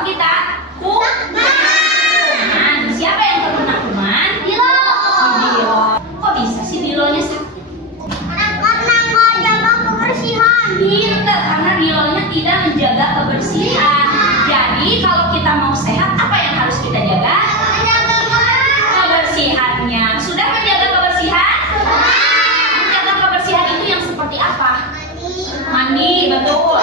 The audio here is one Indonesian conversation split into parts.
apa kita? Kuman. Siapa yang terkena kuman? Dilo. Si Dilo. Kok bisa sih Dilonya sakit? Karena nggak jaga kebersihan. Pintar, karena Dilonya tidak menjaga kebersihan. Jadi kalau kita mau sehat, apa yang harus kita jaga? Kebersihannya. Sudah menjaga kebersihan? Menjaga kebersihan itu yang seperti apa? Mandi, betul.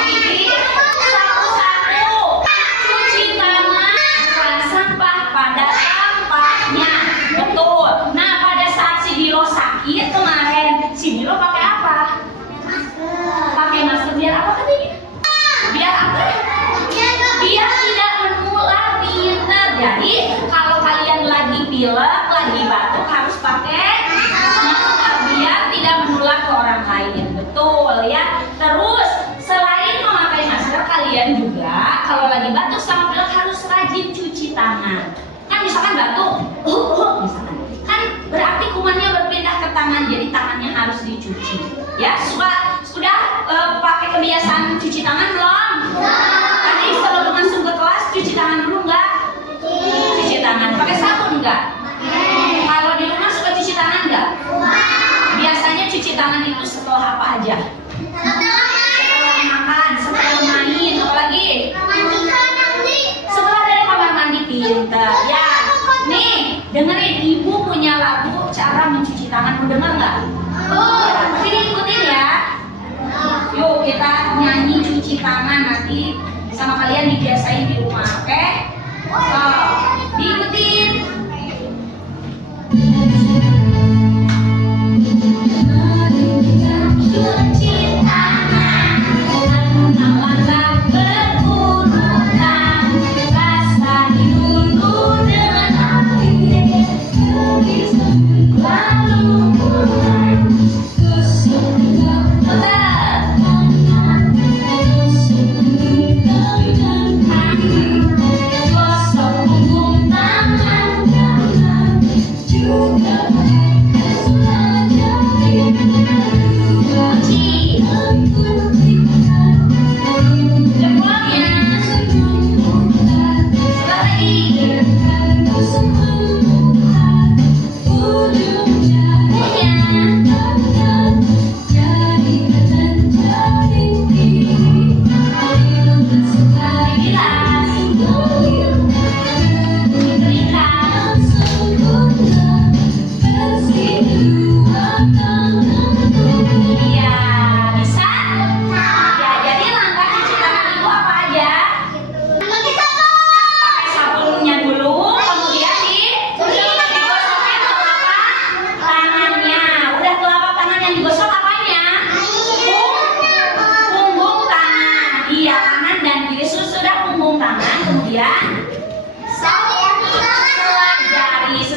Gigi, sapu-sapu, cuci tangan, buang sampah pada tempatnya, betul. Nah, pada saat si Dilo sakit kemarin, si Dilo pakai apa? Pakai masker biar apa katanya? Biar apa? Biar tidak menular, pintar. Jadi kalau kalian lagi pilek, lagi batuk harus pakai masker biar tidak menular ke orang lain, betul ya. Terus selain memakai masker, kalian juga kalau lagi batuk sama pilek harus rajin cuci tangan. Kan misalkan batuk, misalkan, kan berarti kumannya berpindah ke tangan, jadi tangannya harus dicuci. Ya, sudah pakai kebiasaan cuci tangan belum? Tadi sebelum masuk ke kelas cuci tangan dulu nggak? Cuci tangan. Pakai sabun nggak? Kalau di rumah suka cuci tangan nggak? Biasanya cuci tangan itu setelah apa aja? Setelah makan, setelah main, apa lagi? Setelah dari kamar mandi, pintar. Ya, nih dengerin, ibu punya lagu cara mencuci tangan. Mau denger nggak? Ini ikutin ya. Yuk kita nyanyi cuci tangan nanti sama kalian dibiasain di rumah, oke? So, diikutin. Cuci tangan, langkah berurutan, basahi dulu dengan air, lalu mulai gosok punggung tangan juga cuci jempolnya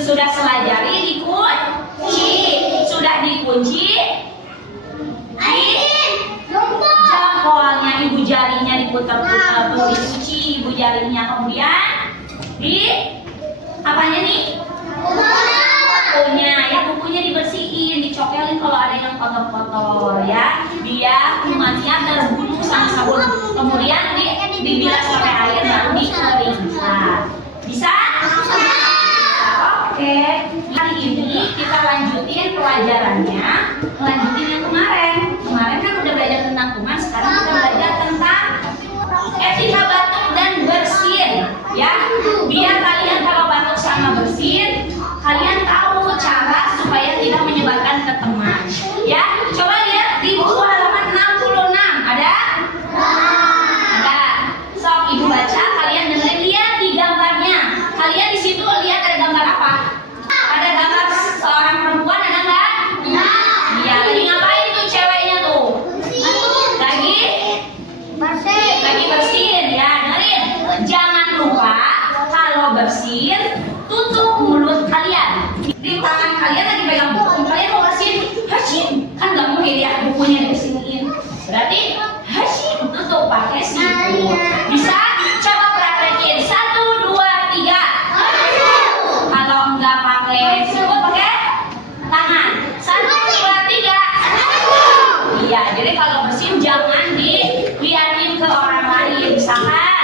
sudah selajari dikunci, sudah dikunci jempolnya, ibu jarinya diputar-putar, terus dicuci ibu jarinya, kemudian di apanya nih? Bukunya, ya bukunya dibersihin, dicokelin kalau ada yang kotor-kotor ya, biar kumannya terbunuh sama sabun, kemudian dibilas pakai air baru dikeringkan. Bisa? Oke, hari ini kita lanjutin pelajarannya, lanjutin yang kemarin. Kemarin kan udah belajar tentang kuman, sekarang kita belajar tentang etika batuk dan bersin, ya. Biar kalian kalau batuk sama bersin, kalian tahu cara supaya tidak menyebarkan ke teman. Ya, coba lihat di buku halaman 66, ada? Ada. Sok ibu baca, kalian dengerin, lihat di gambarnya. Kalian di situ lihat ada gambar apa? Ada gambar seorang perempuan, ada nggak? Iya, lagi ngapain tuh ceweknya tuh? Lagi bersin, ya dengerin. Jangan lupa kalau bersin, tutup mulut kalian. Di tangan kalian lagi pegang buku, kalian mau bersin, bersin. Kan nggak mungkin ya bukunya dibersinin. Berarti bersin, tutup pakai siku. Bisa? Coba praktekin. 1, 2, 3. Kalau nggak pakai siku, pakai tangan. 1, 2, 3. Iya, jadi kalau bersin jangan dibiarin ke orang lain. Misalkan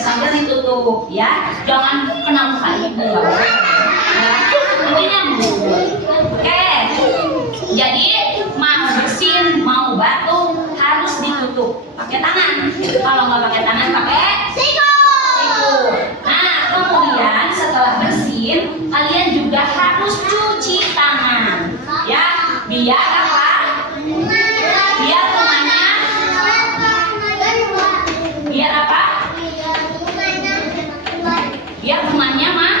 sambil ditutup ya. Jangan kena muka ibu nggak boleh. Ya, ini nyambung. Oke. Jadi mau bersin, mau batuk harus ditutup pakai tangan. Kalau nggak pakai tangan pakai siku. Nah, kemudian setelah bersin, kalian juga harus cuci tangan. Ya, biar apa? Biar kumannya, biar apa? Biar kumannya mah.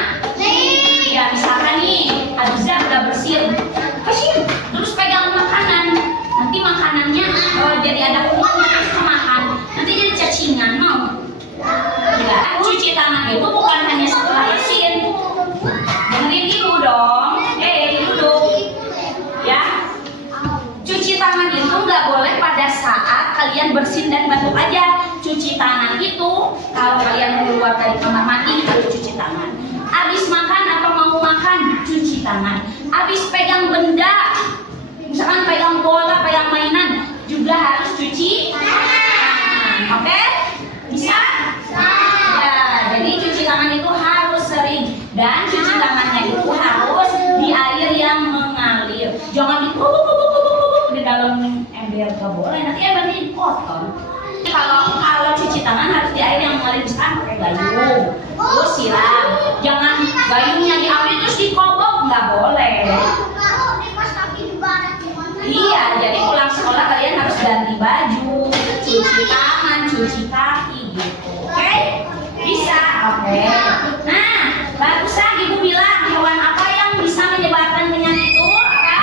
Ya, misalkan nih, Aziza udah bersin, terus pegang makanan, nanti makanannya jadi ada kumannya, terus makan, nanti jadi cacingan mau. Ya, cuci tangan itu bukan hanya setelah bersin. Dengerin ibu dong, duduk. Ya, cuci tangan itu nggak boleh pada saat kalian bersin dan batuk aja. Cuci tangan itu kalau kalian keluar dari kamar mandi harus cuci tangan. Abis makan atau mau makan cuci tangan. Abis pegang benda, misalkan pegang bola, pegang mainan juga harus cuci tangan. Oke? Bisa? Ya, jadi cuci tangan itu harus sering dan cuci tangannya itu harus di air yang mengalir. Jangan di dalam ember, nggak boleh. Nanti embernya kotor. Kalau cuci tangan harus di air yang mengalir, misalkan pakai gayung, terus siram. Jangan gayungnya diambil terus dikobok, nggak boleh. Iya, jadi pulang sekolah kalian harus ganti baju, cuci tangan, cuci kaki gitu. Oke? Bisa? Oke. Nah, barusan ibu bilang hewan apa yang bisa menyebarkan penyakit itu? Apa?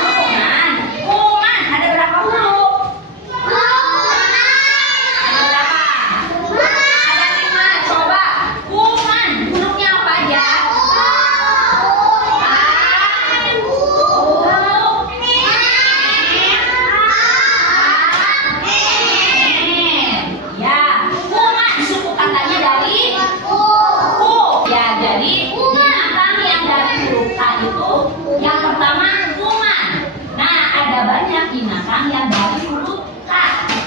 Kuman. Kuman ada berapa huruf? Ada berapa? Ada 5. Coba. Kuman hurufnya apa aja? Ya, kuman suku katanya dari ku. Ya, jadi binatang yang dari huruf K itu yang pertama kuman. Nah, ada banyak binatang yang dari huruf K.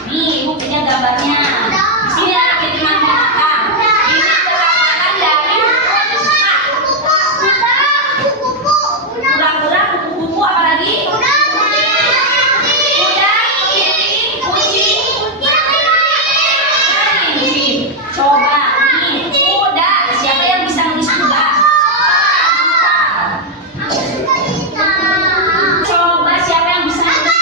Nih, ibu punya gambarnya. Di sini ada kiriman binatang. Ini kebanyakan dari huruf K. Kura-kura, kupu-kupu, apa lagi? Kuda, kepiting, kucing. Coba nih, kuda. Siapa yang bisa nulis kuda? Coba siapa yang bisa nulis?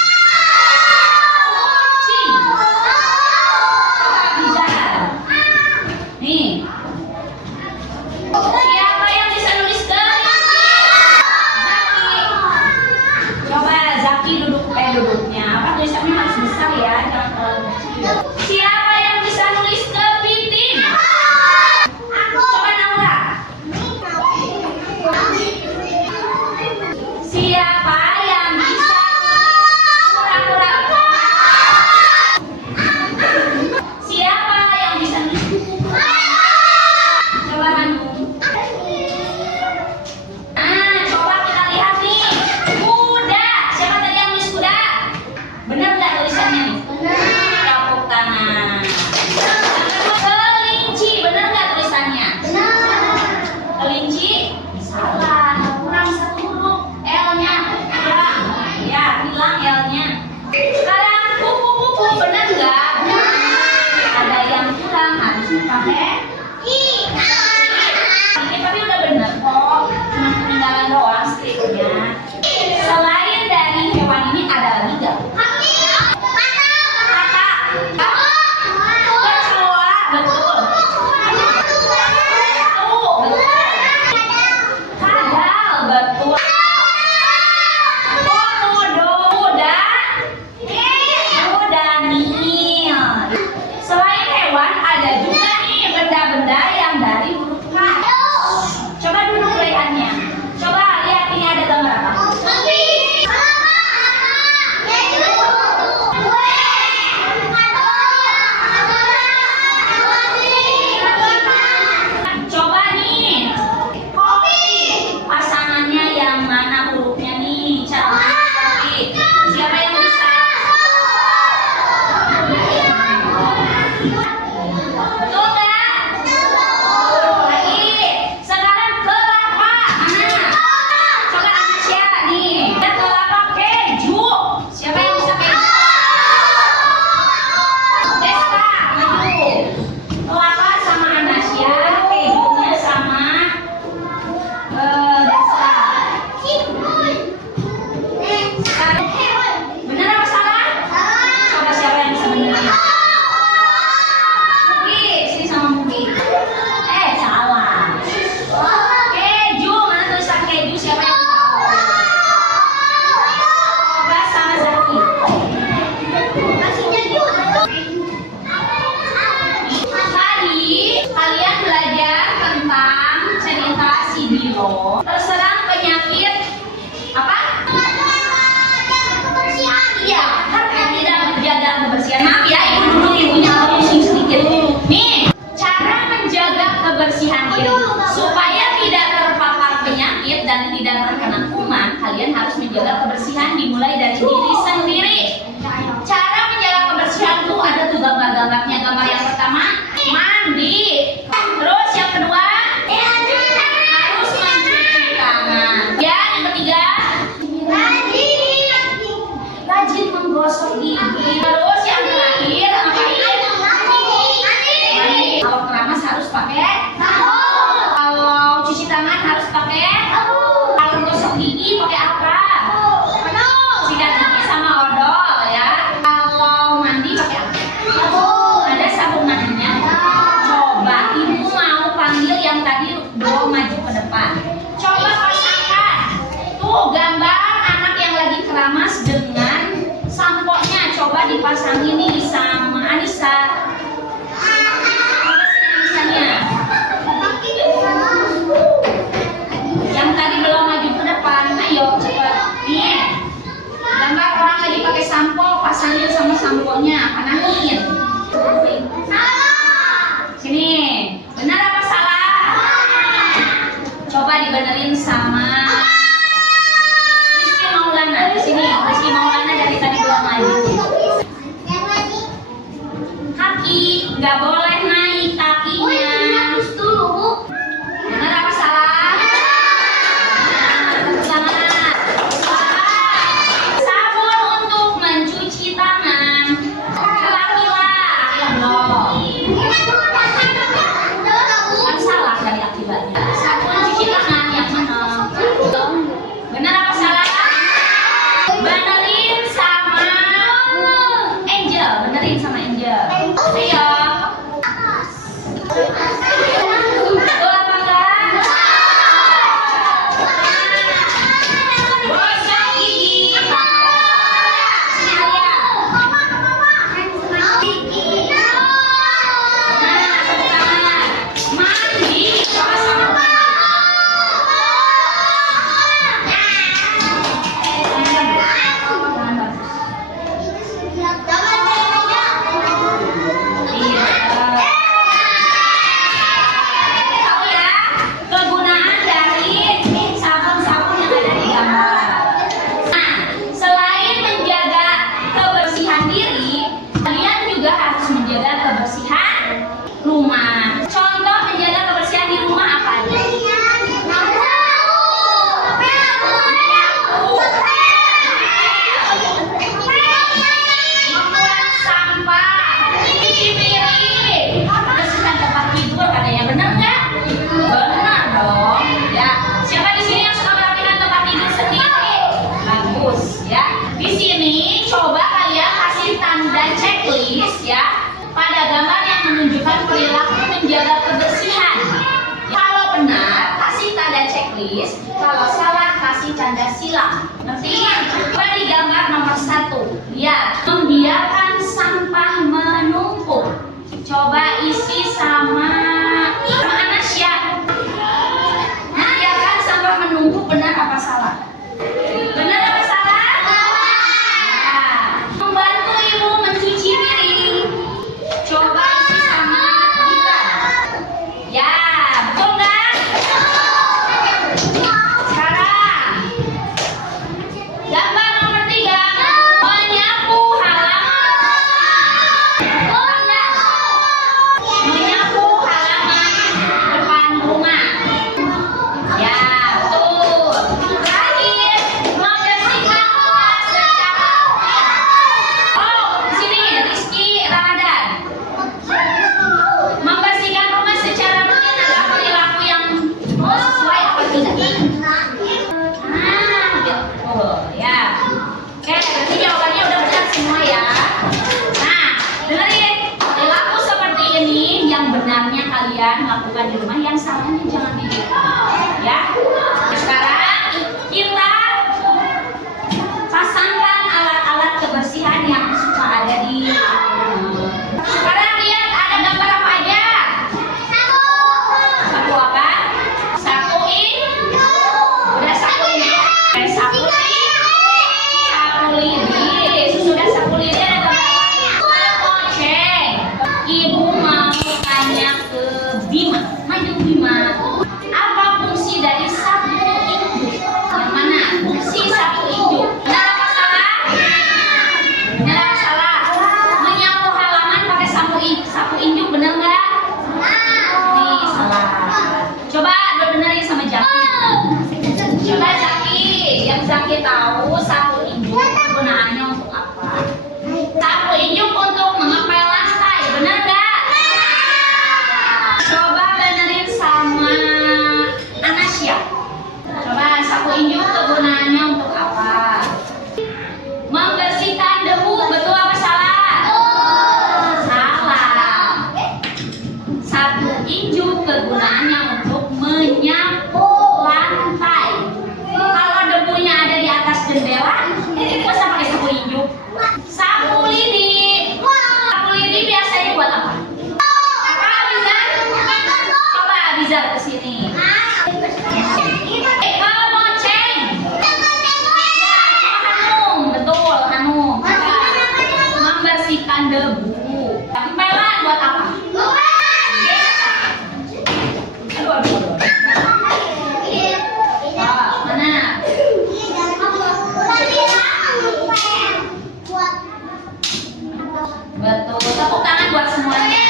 loh. Terserang penyakit apa? Iya, karena tidak menjaga kebersihan. Maaf ya, ibu dulu ibunya pusing sedikit. Nih, cara menjaga kebersihan diri supaya tidak terpapar penyakit dan tidak terkena kuman, kalian harus menjaga kebersihan dimulai dari diri sendiri. Cara menjaga kebersihan itu ada tuh gambar-gambarnya. Gambar yang pertama, mandi. Terus yang kedua, harus mencuci tangan. Ya, yang ketiga, rajin menggosok gigi. Terus yang terakhir, mandi. Kalau keramas harus pakai. Kalau cuci tangan harus pakai. Kalau gosok gigi pakai apa? Sikat gigi sama odol ya. Kalau mandi pakai apa? Ada sabun mandinya. Coba ibu mau panggil yang tadi bawa maju ke depan. Coba pasangkan tuh gambar anak yang lagi keramas dengan sampo-nya. Coba dipasangin nih sama Anissa. Coba sini Anissanya. Yang tadi belum maju ke depan. Ayo cepat. Nih. Gambar orang lagi pakai sampo, pasangin sama samponya. Panangin. Sini. Benar apa salah? Coba dibenerin sama Rizky Maulana. Sini, Rizky Maulana dari tadi belum maju. Kaki, nggak boleh naik kakinya. Benar apa salah? Benar. Sabun untuk mencuci tangan. Laki-laki. Allah. Kan salah dari akibatnya. Sabun cuci tangan yang mana? Benar apa salah? Benerin sama Angel. Benerin sama Angel. Ayo. Betul apa enggak? Gosok gigi. Sini Alia. Mandi. Coba sama tahu ya kegunaan dari sabun-sabun yang ada di gambar. Nah, selain menjaga kebersihan diri, kalian juga harus menjaga kebersihan rumah. Contoh menjaga kebersihan di rumah apa aja? Membuang sampah, cuci piring, bersihkan tempat tidur, katanya benar nggak? Benar dong. Ya, siapa di sini yang suka merapikan tempat tidur sendiri? Bagus ya. Di sini coba kalian kasih tanda checklist ya pada gambar yang menunjukkan perilaku menjaga kebersihan. Kalau benar kasih tanda checklist, kalau salah kasih tanda silang. Ngerti? Coba di gambar nomor 1. Lihat, membiarkan sampah menumpuk. Coba isi sama Anasya. Membiarkan sampah menumpuk benar apa salah? Benar apa salah? Nah, membantu ibu mencuci piring. Coba isi sama Gibran. Ya, betul nggak? Sekarang gambar nomor 3, menyapu halaman. Betul nggak? Menyapu halaman depan rumah. Ya, betul. Terakhir, membersihkan rumah secara. Oh, di sini Rizky Ramadan. Membersihkan rumah secara rutin adalah perilaku yang sesuai apa tidak? Gitu. Ya. Oke, berarti jawabannya udah benar semua ya. Nah, dengerin. Perilaku seperti ini yang benarnya kalian lakukan di rumah, yang salahnya jangan dilakukan. Ya. Sekarang kita pasangkan alat-alat kebersihan yang suka ada di sekarang lihat ada gambar apa aja? Sapu apa? Sapu ini tahu sapu ijuk kegunaannya untuk apa? Sapu ijuk untuk mengepel lantai, benar nggak? Coba benerin sama Anasya. Coba sapu ijuk kegunaannya untuk apa? Membersihkan debu, betul apa salah? Salah. Sapu ijuk kegunaannya untuk menyapu lantai. Kalau debunya ada di atas jendela, masa pakai sapu ijuk? Sapu lidi. Sapu lidi biasanya buat apa? Apa Abizar? Coba Abizar kesini. Kemoceng. Ya, Hanum, betul Hanum. Coba membersihkan debu. Tempelan buat apa? Aduh, aduh, aduh. Mana? Betul, tepuk tangan buat semuanya.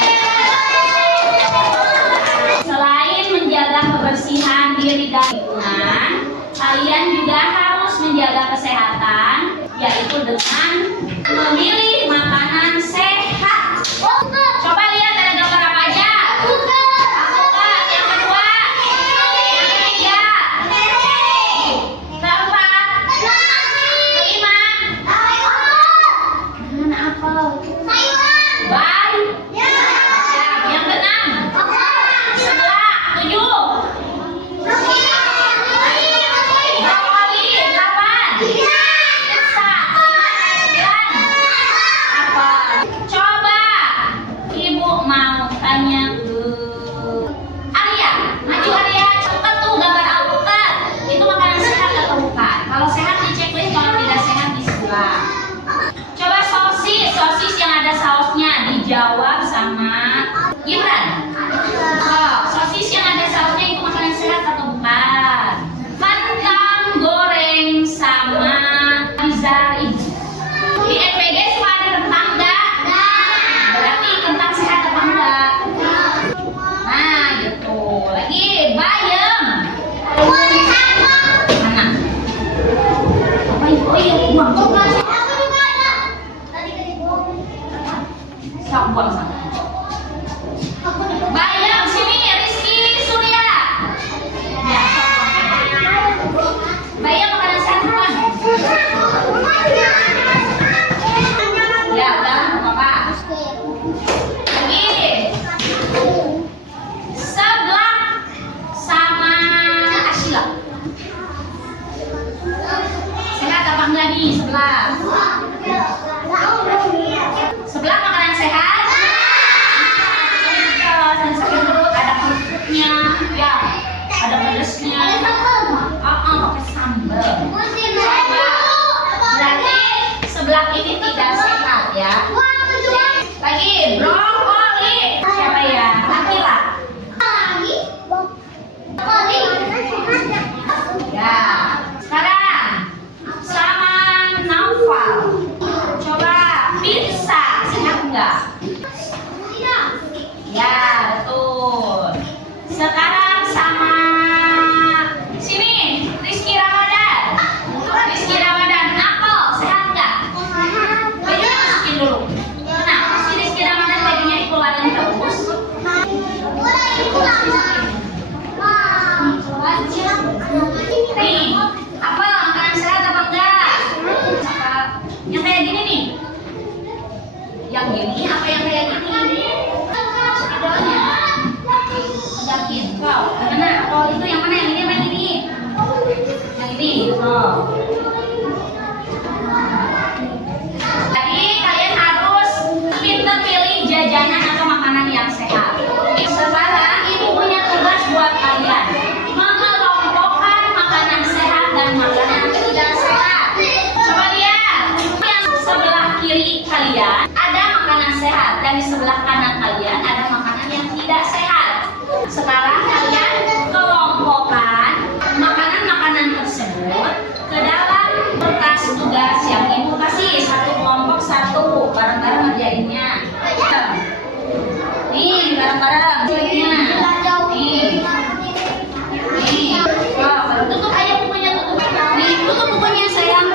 Selain menjaga kebersihan diri dan lingkungan, kalian juga harus menjaga kesehatan, yaitu dengan memilih makanan sehat. Coba lihat ada gambar apa aja. Alpukat, yang kedua, yang ketiga, keempat, kelima, mana apel? Baik. Yang keenam, sebelah, 7, brokoli, 8, pizza, 9, apa? Coba Ibu mau tanya ke Arya. Maju Arya, cepat tuh gambar alpukat. Itu makanan sehat atau bukan? Kalau sehat di checklist, kalau tidak sehat di sebelah. Coba sosis yang ada sausnya dijawab sama Gibran. Oh, sosis yang ada sausnya itu makanan sehat atau bukan? Kentang goreng sama Abizar itu. Di NPG suka ada kentang nggak? Berarti kentang sehat apa enggak? Nah, gitu. Lagi bayam. Mana? Apa itu? Oh iya, buang. Sok buang sana. Bayam sini, Rizky Surya. Ya, sok buang. Bayam makanan sehat bukan? Ya, udah, apa? Lagi. Seblak sama Ashila. Sehat apa enggak nih seblak? Seblak makanan sehat? Dan sakit perut ada kerupuknya, ya, ada pedesnya. Pakai sambal. Berarti seblak ini tidak sehat ya. Lagi brokoli. Siapa ya? Akila. Ya. Sekarang sama Naufal. Coba pizza sehat enggak? Ya, betul. Sekarang sama sini Rizky Ramadan. Rizky Ramadan, apel sehat enggak? Bajunya masukin dulu. Kenapa sih Rizky Ramadan bajunya dikeluarin terus? Nih, apel makanan sehat apa enggak? Yang kayak gini nih. Yang gini apa yang kayak gini? Spidolnya. Yakin. Wow, yang mana? Oh, itu yang mana? Yang ini apa yang ini? Yang ini. Oh. Jadi kalian harus pintar pilih jajanan atau makanan yang sehat. Sekarang ibu punya tugas buat kalian mengelompokkan makanan sehat dan makanan tidak sehat. Coba lihat yang sebelah kiri kalian ada makanan sehat dan di sebelah kanan kalian ada makanan yang tidak sehat. Sekarang kalian kelompokkan makanan-makanan tersebut ke dalam kertas tugas yang ibu kasih. Satu kelompok satu, bareng-bareng ngerjainnya. Nih, bareng-bareng ngerjainnya. Nih. Nih. Wow, tutup aja bukunya, tutup. Nih, tutup bukunya sayang.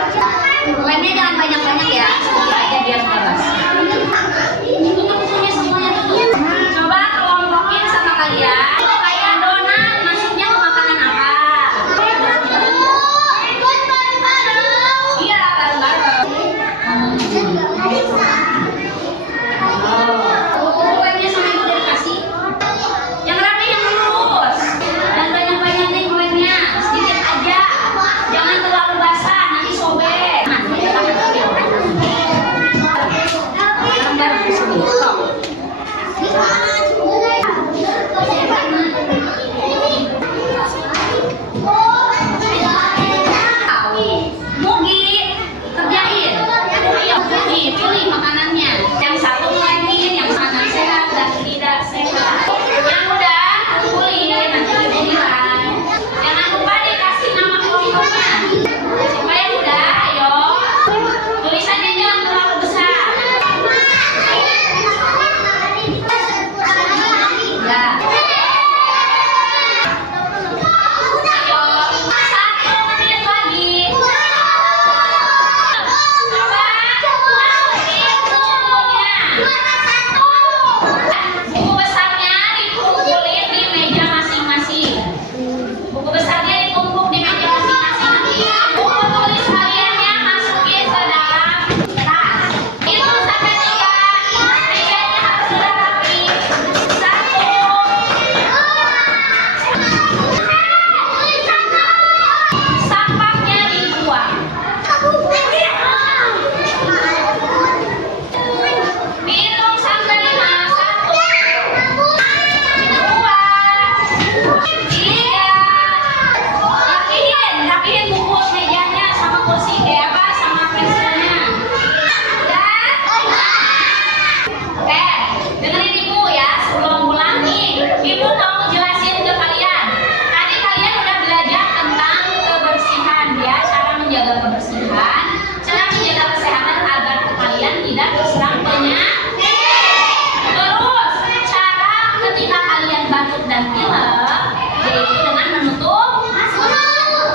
menjaga kebersihan, cara menjaga kesehatan agar kalian tidak terserang penyakit. Terus, cara ketika kalian batuk dan pilek, yaitu dengan menutup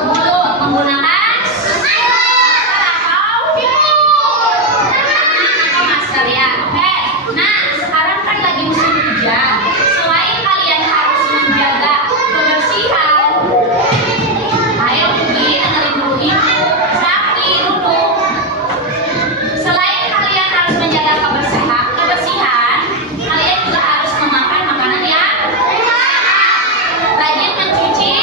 mulut menggunakan masker ya. Oke. Nah, sekarang kan lagi musim hujan. Selain kalian harus menjaga kebersihan, ayo Ugi dengerin dulu ibu. Sakti duduk. Selain kalian harus menjaga kebersihan, kalian juga harus memakan makanan yang rajin mencuci.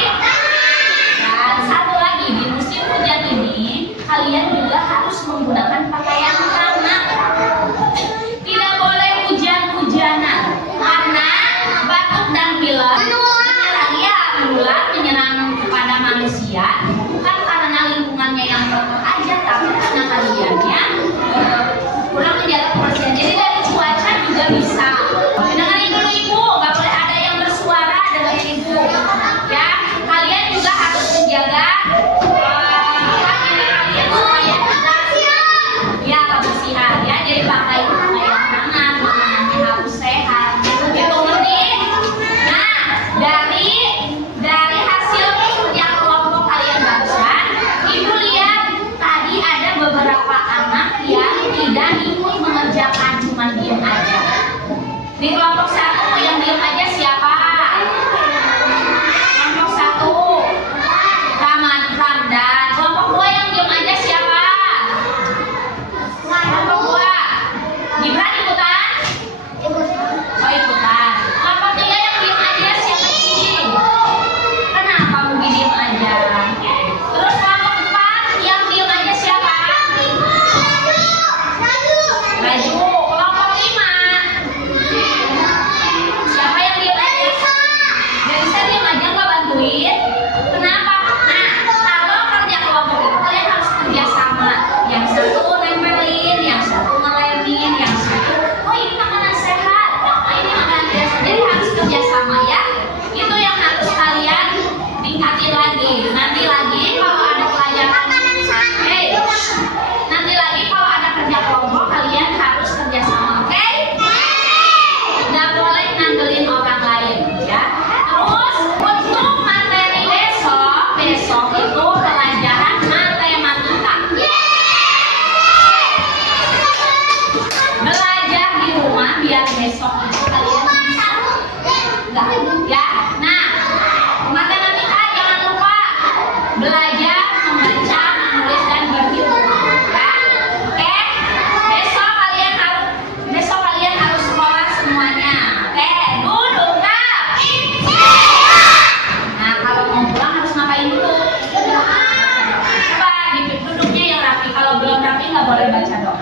Dan satu lagi, di musim hujan ini kalian juga harus menggunakan pakaian hangat. Tidak boleh hujan-hujanan karena batuk dan pilek menyerang kepada manusia, bukan karena lingkungannya yang kotor aja, tapi karena kaliannya kurang menjaga kebersihan. Jadi dari cuaca juga bisa. Dengerin dulu ibu, nggak boleh ada yang bersuara, dengerin ibu. Ya, kalian juga harus menjaga kalian supaya ya kebersihan ya. Jadi pakai pakaian hangat, makanannya harus sehat. Itu ngerti? Nah, dari hasil kerja kelompok kalian barusan, ibu lihat tadi ada beberapa anak yang tidak ikut mengerjakan, cuma diam aja. Di kelompok 1 yang diam aja siapa? Kelompok 1 Ramdan. Kelompok 2 yang diam aja siapa? Kelompok 2 Gibran ikutan? Oh ikutan. Kelompok 3 yang diam aja siapa sih? Kenapa Mugi diam aja? Terus kelompok 4 yang diam aja siapa? Raju. Kelompok 5 siapa yang diam aja? Gak bisa diam aja nggak bantuin? Kenapa? Nah, kalau kerja kelompok itu kalian harus kerja sama. Yang satu nempelin, yang satu ngelemin, yang satu oh ini makanan sehat, oh ini makanan tidak sehat. Jadi harus kerja sama ya. Itu yang harus kalian tingkatin lagi. Nanti lagi kalau ada pelajaran, nanti lagi kalau ada kerja kelompok kalian harus kerja sama, oke? Nggak boleh ngandelin orang lain ya. Terus untuk materi besok itu pelajaran matematika. Belajar di rumah biar besok itu kalian bisa. Enggak ya. Nah, matematika jangan lupa belajar membaca, menulis dan berhitung ya. Oke? Besok kalian harus sekolah semuanya. Oke, duduk rapi. Nah, kalau mau pulang harus ngapain dulu? Coba duduknya yang rapi. Kalau belum rapi nggak boleh baca dong.